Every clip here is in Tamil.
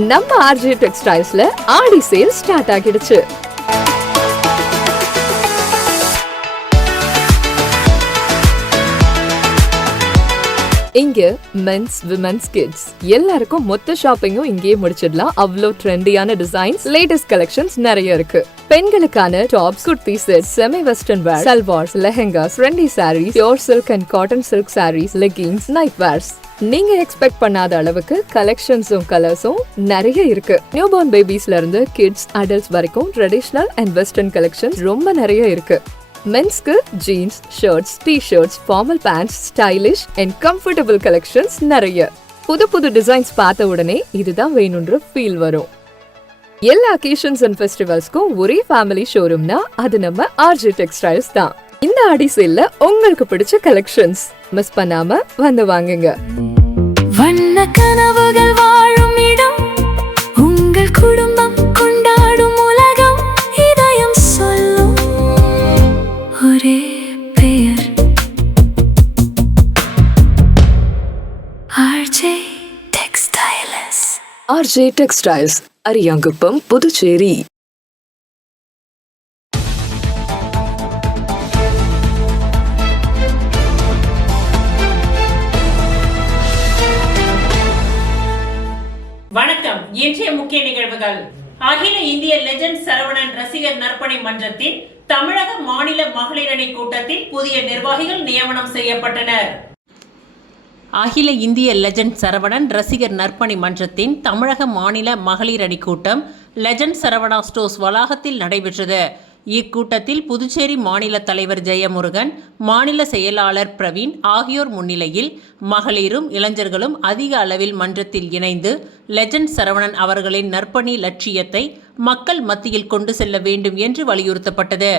நம்ம ஆர்ஜே டெக்ஸ்டைல்ஸ்ல ஆடி சேல் ஸ்டார்ட் ஆகிடுச்சு. இங்க மென்ஸ், விமென்ஸ், கிட்ஸ் எல்லாருக்கும் மொத்த ஷாப்பிங்கும் இங்கேயே முடிச்சிடலாம். அவ்வளோ ட்ரெண்டியான டிசைன்ஸ், லேட்டஸ்ட் கலெக்ஷன்ஸ் நிறைய இருக்கு. பெண்களுக்கான tops, kurti set, semi western wear, salwars, lehengas, trendy saris, pure silk and cotton silk saris, leggings, night wears, நீங்க எக்ஸ்பெக்ட் பண்ணாத அளவுக்கு கலெக்ஷன்ஸும் கலர்ஸும் நிறைய இருக்கு. நியூ பார்ன் பேபிஸ்ல இருந்து கிட்ஸ், அடல்ட்ஸ் வரைக்கும் ட்ரெடிஷனல் அண்ட் வெஸ்டர்ன் கலெக்ஷன்ஸ் ரொம்ப நிறைய இருக்கு. மென்ஸ்க்கு jeans, shirts, t-shirts, formal pants, stylish and comfortable collections நிறைய. புது புது டிசைன்ஸ் பார்த்த உடனே இதுதான் வேணும்ன்ற ஃபீல் வரும். எல்லா அக்கேஷன்ஸ் அண்ட் ஃபெஸ்டிவல்ஸ்க்கும் ஒரே ஃபேமிலி ஷோரூம்னா அது நம்ம ஆர்ஜே டெக்ஸ்டைல்ஸ் தான். இந்த ஆடி சேல்ல உங்களுக்கு பிடிச்ச கலெக்ஷன்ஸ் மிஸ் பண்ணாம வந்து வாங்குங்க. வண்ண கனவுகள் வாழும் இடம், உங்கள் குடும்பம் கொண்டாடும் உலகம், இதயம் சொல்லும் ஒரே பெயர் RJ textiles. RJ textiles, Ariyankuppam, Puducherry. வணக்கம். இன்றைய முக்கிய நிகழ்வுகள். அகில இந்திய லெஜண்ட் சரவணன் ரசிகர் நற்பணி மன்றத்தின் தமிழக மாநில மகளிர் அணி கூட்டத்தில் புதிய நிர்வாகிகள் நியமனம் செய்யப்பட்டனர். அகில இந்திய லெஜண்ட் சரவணன் ரசிகர் நற்பணி மன்றத்தின் தமிழக மாநில மகளிர் அணி கூட்டம் லெஜண்ட் சரவணா ஸ்டோர்ஸ் வளாகத்தில் நடைபெற்றது. இக்கூட்டத்தில் புதுச்சேரி மாநில தலைவர் ஜெயமுருகன், மாநில செயலாளர் பிரவீன் ஆகியோர் முன்னிலையில் மகளிரும் இளைஞர்களும் அதிக அளவில் மன்றத்தில் இணைந்து லெஜண்ட் சரவணன் அவர்களின் நற்பணி லட்சியத்தை மக்கள் மத்தியில் கொண்டு செல்ல வேண்டும் என்று வலியுறுத்தப்பட்டது.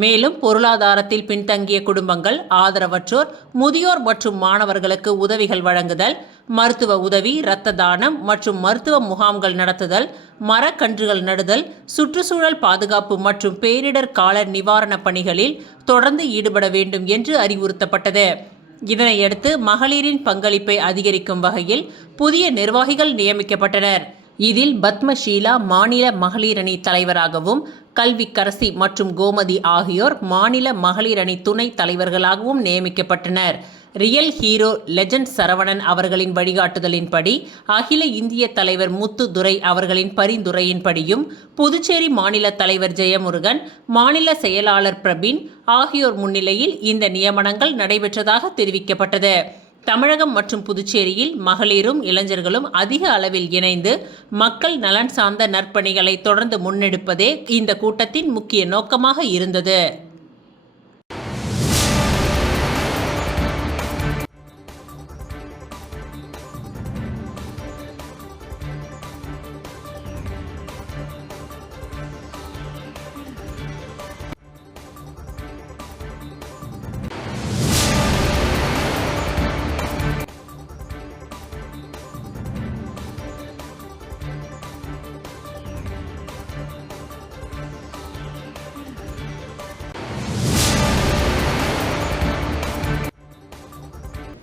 மேலும் பொருளாதாரத்தில் பின்தங்கிய குடும்பங்கள், ஆதரவற்றோர், முதியோர் மற்றும் மாணவர்களுக்கு உதவிகள் வழங்குதல், மருத்துவ உதவி, இரத்த தானம் மற்றும் மருத்துவ முகாம்கள் நடத்துதல், மரக்கன்றுகள் நடுதல், சுற்றுச்சூழல் பாதுகாப்பு மற்றும் பேரிடர் கால நிவாரண பணிகளில் தொடர்ந்து ஈடுபட வேண்டும் என்று அறிவுறுத்தப்பட்டது. இதனையடுத்து மகளிரின் பங்களிப்பை அதிகரிக்கும் வகையில் புதிய நிர்வாகிகள் நியமிக்கப்பட்டனர். இதில் பத்மஷீலா மாநில மகளிர் அணி தலைவராகவும், கல்விக்கரசி மற்றும் கோமதி ஆகியோர் மாநில மகளிர் அணி துணை தலைவர்களாகவும் நியமிக்கப்பட்டனர். ரியல் ஹீரோ லெஜண்ட் சரவணன் அவர்களின் வழிகாட்டுதலின்படி அகில இந்திய தலைவர் முத்துதுரை அவர்களின் பரிந்துரையின்படியும் புதுச்சேரி மாநில தலைவர் ஜெயமுருகன், மாநில செயலாளர் பிரபீன் ஆகியோர் முன்னிலையில் இந்த நியமனங்கள் நடைபெற்றதாக தெரிவிக்கப்பட்டது. தமிழகம் மற்றும் புதுச்சேரியில் மகளிரும் இளைஞர்களும் அதிக அளவில் இணைந்து மக்கள் நலன் சார்ந்த நற்பணிகளை தொடர்ந்து முன்னெடுப்பதே இந்த கூட்டத்தின் முக்கிய நோக்கமாக இருந்தது.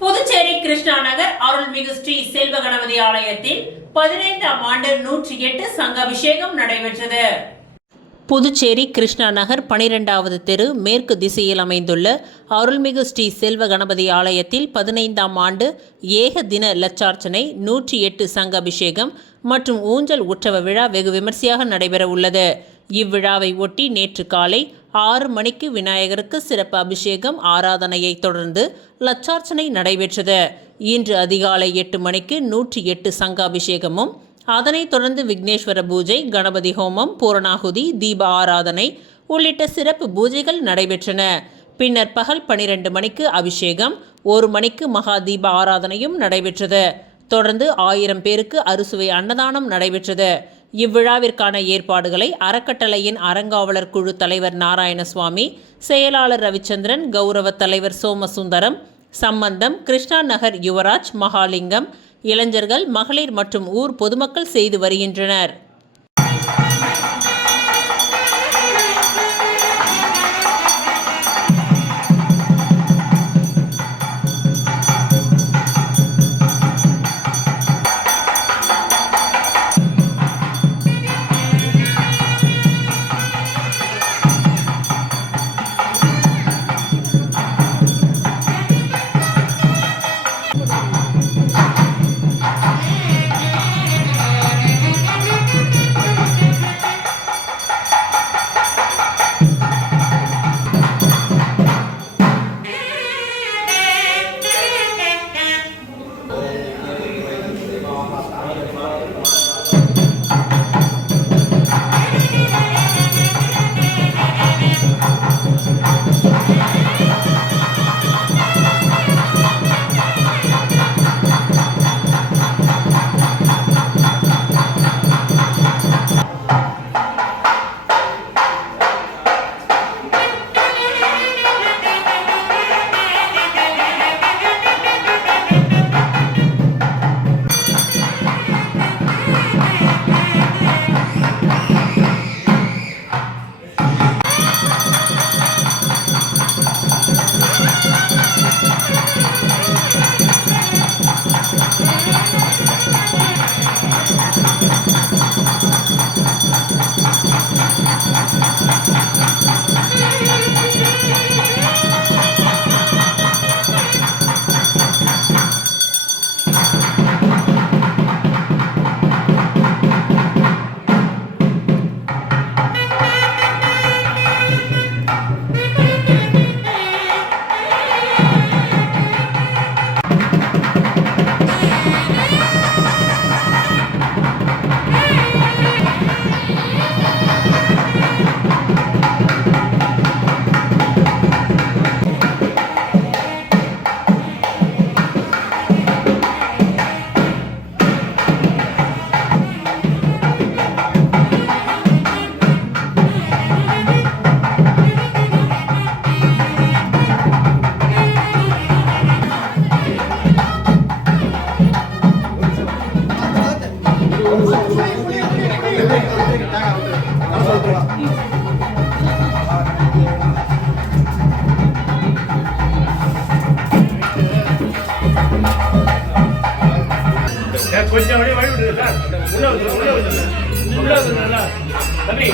புதுச்சேரி கிருஷ்ணா நகர் அருள்மிகு ஸ்ரீ செல்வ கணபதி ஆலயத்தில் 15ஆம் ஆண்டு 108 சங்காபிஷேகம் நடைபெற்றது. புதுச்சேரி கிருஷ்ணா நகர் 12வது தெரு மேற்கு திசையில் அமைந்துள்ள அருள்மிகு ஸ்ரீ செல்வ கணபதி ஆலயத்தில் 15ஆம் ஆண்டு ஏக தின லட்சார்ச்சனை, 108 சங்காபிஷேகம் மற்றும் ஊஞ்சல் உற்சவ விழா வெகு விமர்சையாக நடைபெற உள்ளது. இவ்விழாவை ஒட்டி நேற்று காலை 6 மணிக்கு விநாயகருக்கு சிறப்பு அபிஷேகம், ஆராதனையை தொடர்ந்து லட்சார்ச்சனை நடைபெற்றது. இன்று அதிகாலை 8 மணிக்கு 108 சங்காபிஷேகமும், அதனைத் தொடர்ந்து விக்னேஸ்வர பூஜை, கணபதி ஹோமம், பூரணாகுதி, தீப ஆராதனை உள்ளிட்ட சிறப்பு பூஜைகள் நடைபெற்றன. பின்னர் பகல் 12 மணிக்கு அபிஷேகம், 1 மணிக்கு மகா தீப ஆராதனையும் நடைபெற்றது. தொடர்ந்து 1000 பேருக்கு அறுசுவை அன்னதானம் நடைபெற்றது. இவ்விழாவிற்கான ஏற்பாடுகளை அறக்கட்டளையின் அறங்காவலர் குழு தலைவர் நாராயணசுவாமி, செயலாளர் ரவிச்சந்திரன், கௌரவ தலைவர் சோமசுந்தரம், சம்பந்தம், கிருஷ்ணா நகர் யுவராஜ், மகாலிங்கம், இளைஞர்கள், மகளிர் மற்றும் ஊர் பொதுமக்கள் செய்து வருகின்றனர். கொஞ்சம் வழி விடுங்க சார். உள்ள வந்துடுங்க தம்பி.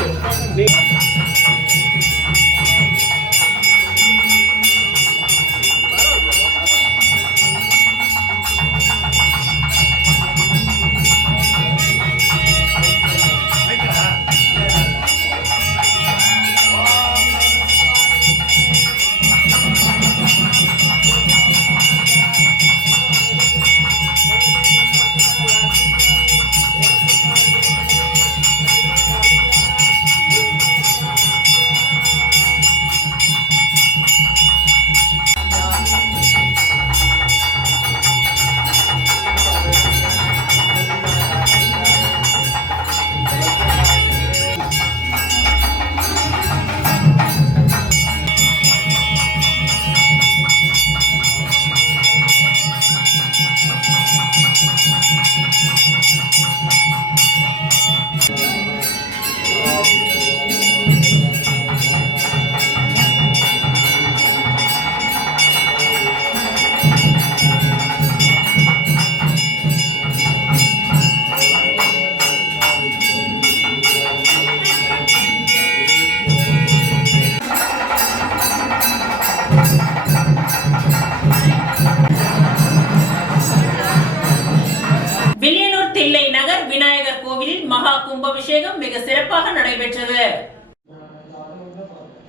வில்லியனூர் தில்லை நகர் விநாயகர் கோவிலில் மகா கும்பாபிஷேகம் மிக சிறப்பாக நடைபெற்றது.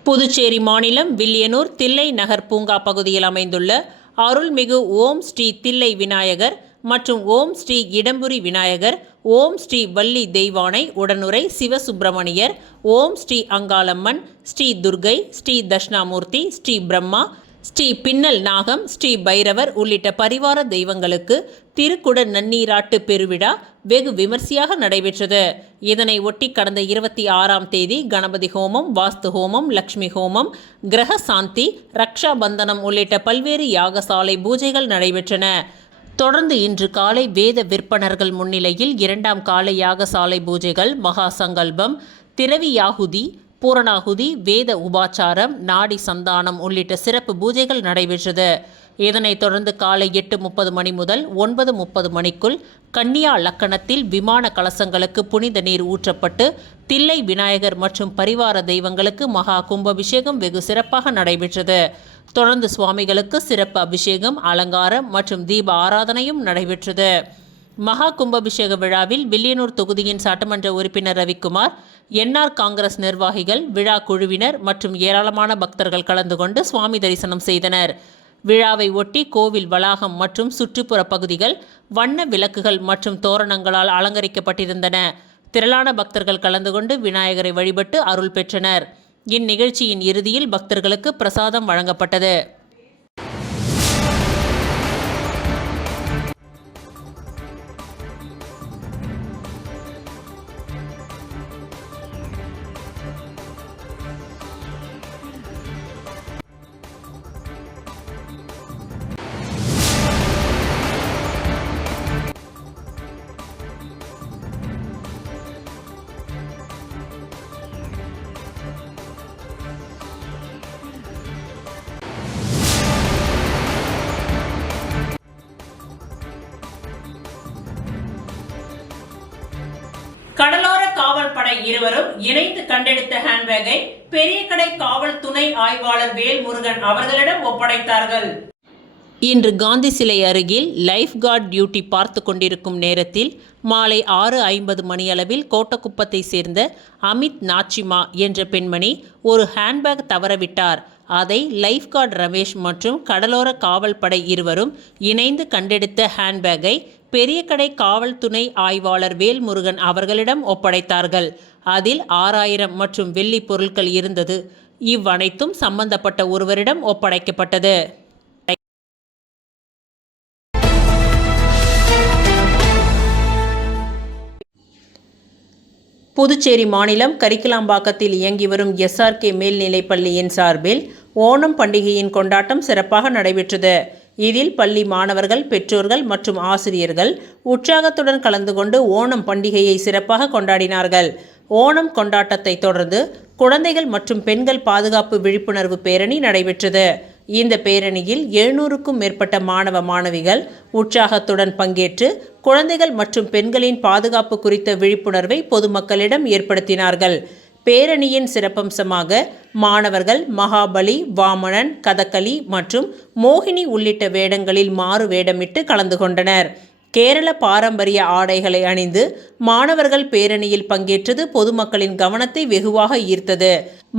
புதுச்சேரி மாநிலம் வில்லியனூர் தில்லை நகர் பூங்கா பகுதியில் அமைந்துள்ள அருள்மிகு ஓம் ஸ்ரீ தில்லை விநாயகர் மற்றும் ஓம் ஸ்ரீ இடம்புரி விநாயகர், ஓம் ஸ்ரீ வள்ளி தெய்வானை உடனுரை சிவசுப்பிரமணியர், ஓம் ஸ்ரீ அங்காளம்மன், ஸ்ரீ துர்கை, ஸ்ரீ தட்சிணாமூர்த்தி, ஸ்ரீ பிரம்மா, ஸ்ரீ பின்னல் நாகம், ஸ்ரீ பைரவர் உள்ளிட்ட பரிவார தெய்வங்களுக்கு திருக்குட நன்னீராட்டு பெருவிழா வெகு விமர்சையாக நடைபெற்றது. இதனை ஒட்டி கடந்த 26ஆம் தேதி கணபதி ஹோமம், வாஸ்து ஹோமம், லக்ஷ்மி ஹோமம், கிரக சாந்தி, ரக்ஷா பந்தனம் உள்ளிட்ட பல்வேறு யாகசாலை பூஜைகள் நடைபெற்றன. தொடர்ந்து இன்று காலை வேத விற்பனர்கள் முன்னிலையில் 2ஆம் கால யாகசாலை பூஜைகள், மகா சங்கல்பம், திரவி யாகுதி, பூரணாகுதி, வேத உபாச்சாரம், நாடி சந்தானம் உள்ளிட்ட சிறப்பு பூஜைகள் நடைபெற்றது. இதனைத் தொடர்ந்து காலை 8:30 மணி முதல் 9:30 மணிக்குள் கன்னியா லக்கணத்தில் விமான கலசங்களுக்கு புனித நீர் ஊற்றப்பட்டு தில்லை விநாயகர் மற்றும் பரிவார தெய்வங்களுக்கு மகா கும்பாபிஷேகம் வெகு சிறப்பாக நடைபெற்றது. தொடர்ந்து சுவாமிகளுக்கு சிறப்பு அபிஷேகம், அலங்காரம் மற்றும் தீப ஆராதனையும் நடைபெற்றது. மகா கும்பாபிஷேக விழாவில் வில்லியனூர் தொகுதியின் சட்டமன்ற உறுப்பினர் ரவிக்குமார், என்ஆர் காங்கிரஸ் நிர்வாகிகள், விழா குழுவினர் மற்றும் ஏராளமான பக்தர்கள் கலந்து கொண்டு சுவாமி தரிசனம் செய்தனர். விழாவை ஒட்டி கோவில் வளாகம் மற்றும் சுற்றுப்புற பகுதிகள் வண்ண விளக்குகள் மற்றும் தோரணங்களால் அலங்கரிக்கப்பட்டிருந்தன. திரளான பக்தர்கள் கலந்து கொண்டு விநாயகரை வழிபட்டு அருள் பெற்றனர். இந்நிகழ்ச்சியின் இறுதியில் பக்தர்களுக்கு பிரசாதம் வழங்கப்பட்டது. கடலோர காவல் படை இருவரும் இணைந்து கண்டெடுத்த ஹேண்ட்பேக்கை பெரிய கடை காவல் துணை ஆய்வாளர் வேல்முருகன் அவர்களிடம் ஒப்படைத்தார்கள். இன்று காந்தி சிலை அருகில் லைஃப் கார்டு டியூட்டி பார்த்து கொண்டிருக்கும் நேரத்தில் மாலை 6:50 மணியளவில் கோட்டக்குப்பத்தை சேர்ந்த அமித் நாச்சிமா என்ற பெண்மணி ஒரு ஹேண்ட்பேக் தவறவிட்டார். அதை லைஃப் கார்டு ரமேஷ் மற்றும் கடலோர காவல் படை இருவரும் இணைந்து கண்டெடுத்த ஹேண்ட்பேக்கை பெரிய கடை காவல் துணை ஆய்வாளர் வேல்முருகன் அவர்களிடம் ஒப்படைத்தார்கள். அதில் 6000 மற்றும் வெள்ளி பொருட்கள் இருந்தது. இவ்வனைத்தும் சம்பந்தப்பட்ட ஒருவரிடம் ஒப்படைக்கப்பட்டது. புதுச்சேரி மாநிலம் கரிக்கலாம்பாக்கத்தில் இயங்கி வரும் SRK மேல்நிலைப்பள்ளியின் சார்பில் ஓணம் பண்டிகையின் கொண்டாட்டம் சிறப்பாக நடைபெற்றது. இதில் பள்ளி மாணவர்கள், பெற்றோர்கள் மற்றும் ஆசிரியர்கள் உற்சாகத்துடன் கலந்து கொண்டு ஓணம் பண்டிகையை சிறப்பாக கொண்டாடினார்கள். ஓணம் கொண்டாட்டத்தை தொடர்ந்து குழந்தைகள் மற்றும் பெண்கள் பாதுகாப்பு விழிப்புணர்வு பேரணி நடைபெற்றது. இந்த பேரணியில் 700க்கும் மேற்பட்ட மாணவ மாணவிகள் உற்சாகத்துடன் பங்கேற்று குழந்தைகள் மற்றும் பெண்களின் பாதுகாப்பு குறித்த விழிப்புணர்வை பொதுமக்களிடம் ஏற்படுத்தினார்கள். பேரணியின் சிறப்பம்சமாக மாணவர்கள் மகாபலி, வாமனன், கதகளி மற்றும் மோகினி உள்ளிட்ட வேடங்களில் மாறு வேடமிட்டு கலந்து கொண்டனர். கேரள பாரம்பரிய ஆடைகளை அணிந்து மாணவர்கள் பேரணியில் பங்கேற்றது பொதுமக்களின் கவனத்தை வெகுவாக ஈர்த்தது.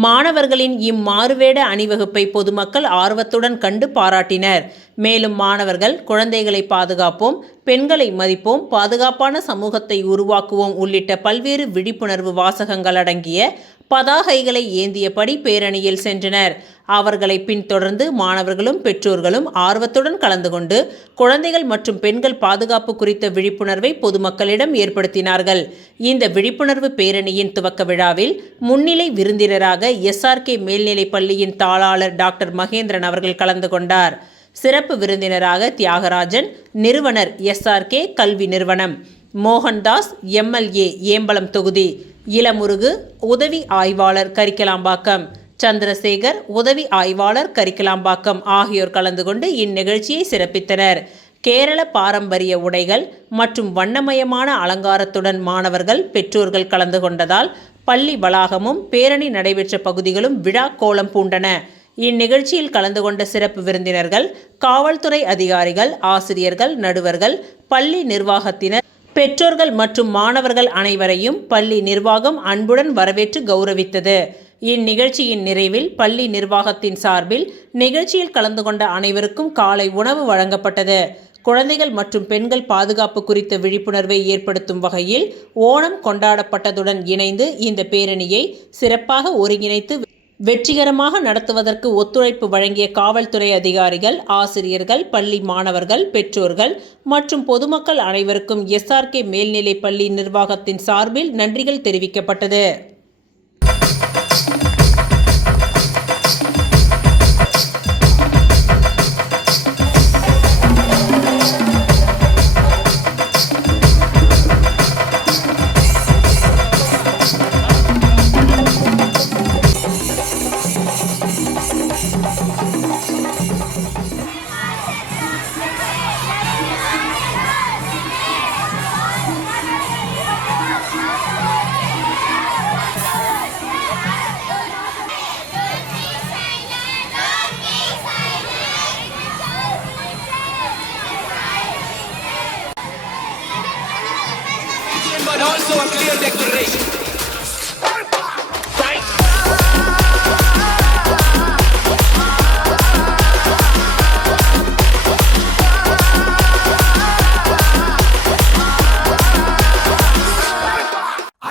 மாணவர்களின் இம்மாறுவேட அணிவகுப்பை பொதுமக்கள் ஆர்வத்துடன் கண்டு பாராட்டினர். மேலும் மாணவர்கள் குழந்தைகளை பாதுகாப்போம், பெண்களை மதிப்போம், பாதுகாப்பான சமூகத்தை உருவாக்குவோம் உள்ளிட்ட பல்வேறு விழிப்புணர்வு வாசகங்கள் அடங்கிய பதாகைகளை ஏந்தியபடி பேரணியில் சென்றனர். அவர்களை பின்தொடர்ந்து மாணவர்களும் பெற்றோர்களும் ஆர்வத்துடன் கலந்து கொண்டு குழந்தைகள் மற்றும் பெண்கள் பாதுகாப்பு குறித்த விழிப்புணர்வை பொதுமக்களிடம் ஏற்படுத்தினார்கள். இந்த விழிப்புணர்வு பேரணியின் துவக்க விழாவில் முன்னிலை விருந்தினராக SRK மேல்நிலைப் பள்ளியின் தாளாளர் டாக்டர் மகேந்திரன் அவர்கள் கலந்து கொண்டார். சிறப்பு விருந்தினராக தியாகராஜன், நிறுவனர் SRK கல்வி நிறுவனம், மோகன்தாஸ் MLA ஏம்பலம் தொகுதி, இளமுருகு உதவி ஆய்வாளர் கரிக்கலாம்பாக்கம், சந்திரசேகர் உதவி ஆய்வாளர் கரிக்கலாம்பாக்கம் ஆகியோர் கலந்து கொண்டு இந்நிகழ்ச்சியை சிறப்பித்தனர். கேரள பாரம்பரிய உடைகள் மற்றும் வண்ணமயமான அலங்காரத்துடன் மாணவர்கள், பெற்றோர்கள் கலந்து கொண்டதால் பள்ளி வளாகமும் பேரணி நடைபெற்ற பகுதிகளும் விழா கோலம் பூண்டன. இந்நிகழ்ச்சியில் கலந்து கொண்ட சிறப்பு விருந்தினர்கள் காவல்துறை அதிகாரிகள், ஆசிரியர்கள், நடுவர்கள், பள்ளி நிர்வாகத்தினர், பெற்றோர்கள் மற்றும் மாணவர்கள் அனைவரையும் பள்ளி நிர்வாகம் அன்புடன் வரவேற்று கௌரவித்தது. இந்நிகழ்ச்சியின் நிறைவில் பள்ளி நிர்வாகத்தின் சார்பில் நிகழ்ச்சியில் கலந்து கொண்ட அனைவருக்கும் காலை உணவு வழங்கப்பட்டது. குழந்தைகள் மற்றும் பெண்கள் பாதுகாப்பு குறித்த விழிப்புணர்வை ஏற்படுத்தும் வகையில் ஓணம் கொண்டாடப்பட்டதுடன் இணைந்து இந்த பேரணியை சிறப்பாக ஒருங்கிணைத்து வெற்றிகரமாக நடத்துவதற்கு ஒத்துழைப்பு வழங்கிய காவல்துறை அதிகாரிகள், ஆசிரியர்கள், பள்ளி மாணவர்கள், பெற்றோர்கள் மற்றும் பொதுமக்கள் அனைவருக்கும் SRK மேல்நிலைப் பள்ளி நிர்வாகத்தின் சார்பில் நன்றிகள் தெரிவிக்கப்பட்டது. But also a clear declaration.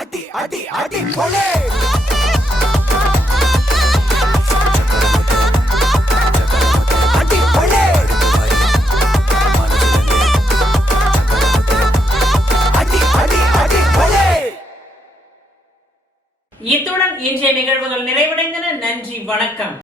Adi, adi, adi, pole! இத்துடன் இன்றைய நிகழ்வுகள் நிறைவடைந்தன. நன்றி, வணக்கம்.